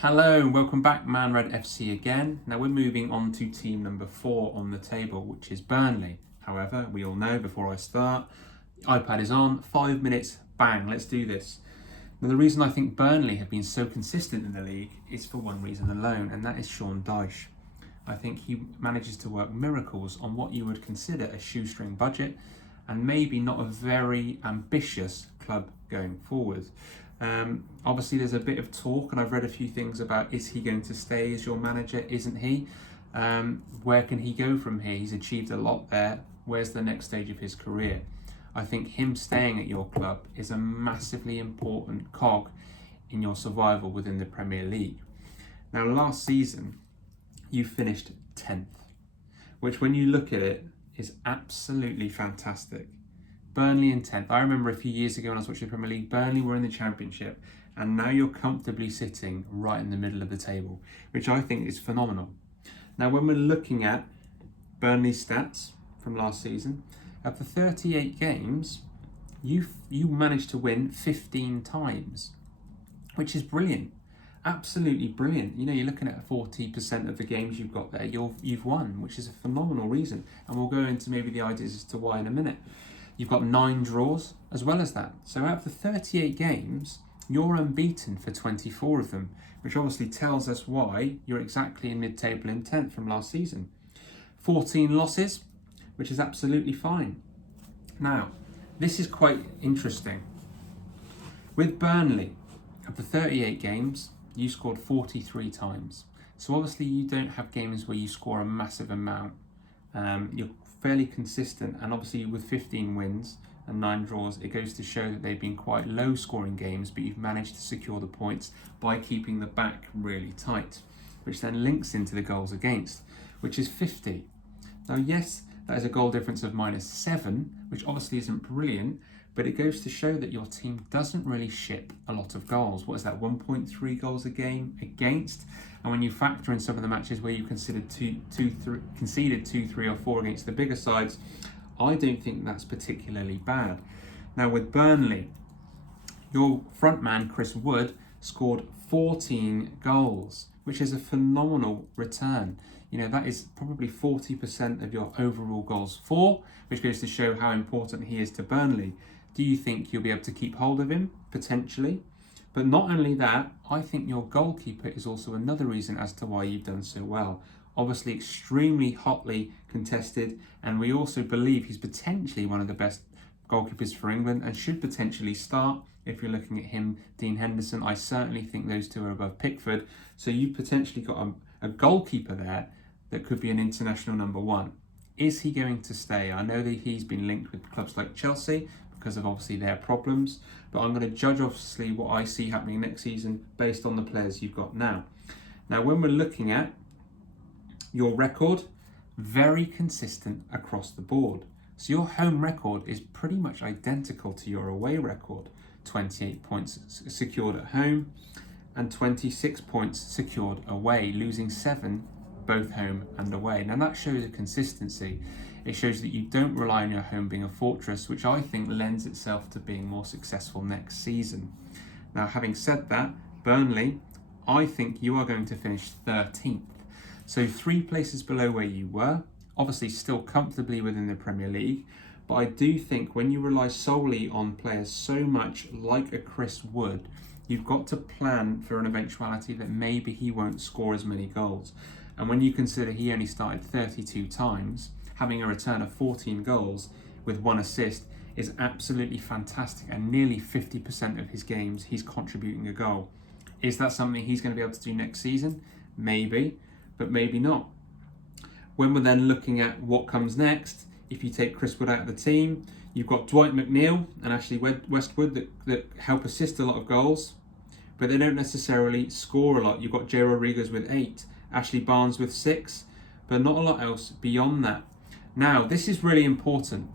Hello and welcome back, manredFC again. Now we're moving on to team number 4 on the table, which is Burnley. However, we all know before I start, iPad is on, 5 minutes, bang, let's do this. Now the reason I think Burnley have been so consistent in the league is for one reason alone, and that is Sean Dyche. I think he manages to work miracles on what you would consider a shoestring budget and maybe not a very ambitious club going forward. Obviously there's a bit of talk, and I've read a few things about, is he going to stay as your manager, isn't he? Where can he go from here? He's achieved a lot there. Where's the next stage of his career? I think him staying at your club is a massively important cog in your survival within the Premier League. Now last season you finished 10th, which when you look at it is absolutely fantastic. Burnley in 10th. I remember a few years ago when I was watching the Premier League, Burnley were in the Championship, and now you're comfortably sitting right in the middle of the table, which I think is phenomenal. Now, when we're looking at Burnley's stats from last season, of the 38 games, you managed to win 15 times, which is brilliant. Absolutely brilliant. You know, you're looking at 40% of the games you've got there, you've won, which is a phenomenal reason. And we'll go into maybe the ideas as to why in a minute. You've got 9 draws as well as that. So out of the 38 games, you're unbeaten for 24 of them, which obviously tells us why you're exactly in mid-table in 10th from last season. 14 losses, which is absolutely fine. Now, this is quite interesting. With Burnley, of the 38 games, you scored 43 times. So obviously you don't have games where you score a massive amount. You're fairly consistent, and obviously with 15 wins and 9 draws, it goes to show that they've been quite low scoring games, but you've managed to secure the points by keeping the back really tight, which then links into the goals against, which is 50. Now yes, that is a goal difference of -7, which obviously isn't brilliant, but it goes to show that your team doesn't really ship a lot of goals. What is that, 1.3 goals a game against? And when you factor in some of the matches where you conceded 2, 3 or 4 against the bigger sides, I don't think that's particularly bad. Now with Burnley, your front man, Chris Wood, scored 14 goals, which is a phenomenal return. You know, that is probably 40% of your overall goals for, which goes to show how important he is to Burnley. Do you think you'll be able to keep hold of him? Potentially. But not only that, I think your goalkeeper is also another reason as to why you've done so well. Obviously extremely hotly contested, and we also believe he's potentially one of the best goalkeepers for England and should potentially start. If you're looking at him, Dean Henderson, I certainly think those two are above Pickford. So you've potentially got a goalkeeper there that could be an international number 1. Is he going to stay? I know that he's been linked with clubs like Chelsea because of obviously their problems, but I'm going to judge obviously what I see happening next season based on the players you've got now. Now when we're looking at your record, very consistent across the board. So your home record is pretty much identical to your away record. 28 points secured at home and 26 points secured away, losing 7 both home and away. Now that shows a consistency. It shows that you don't rely on your home being a fortress, which I think lends itself to being more successful next season. Now having said that, Burnley, I think you are going to finish 13th. So 3 places below where you were, obviously still comfortably within the Premier League, but I do think when you rely solely on players so much like a Chris Wood, you've got to plan for an eventuality that maybe he won't score as many goals. And when you consider he only started 32 times, having a return of 14 goals with 1 assist is absolutely fantastic, and nearly 50% of his games he's contributing a goal. Is that something he's going to be able to do next season? Maybe, but maybe not. When we're then looking at what comes next, if you take Chris Wood out of the team, you've got Dwight McNeil and Ashley Westwood that help assist a lot of goals, but they don't necessarily score a lot. You've got Jay Rodriguez with 8, Ashley Barnes with 6, but not a lot else beyond that. Now, this is really important.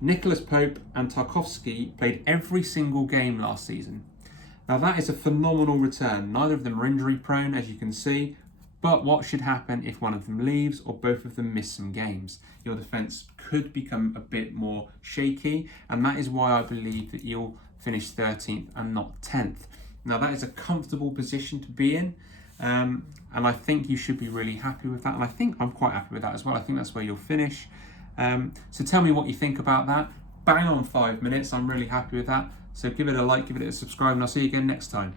Nicholas Pope and Tarkowski played every single game last season. Now that is a phenomenal return. Neither of them are injury prone, as you can see, but what should happen if one of them leaves or both of them miss some games? Your defence could become a bit more shaky, and that is why I believe that you'll finish 13th and not 10th. Now that is a comfortable position to be in, And I think you should be really happy with that. And I think I'm quite happy with that as well. I think that's where you'll finish. So tell me what you think about that. Bang on 5 minutes. I'm really happy with that. So give it a like, give it a subscribe, and I'll see you again next time.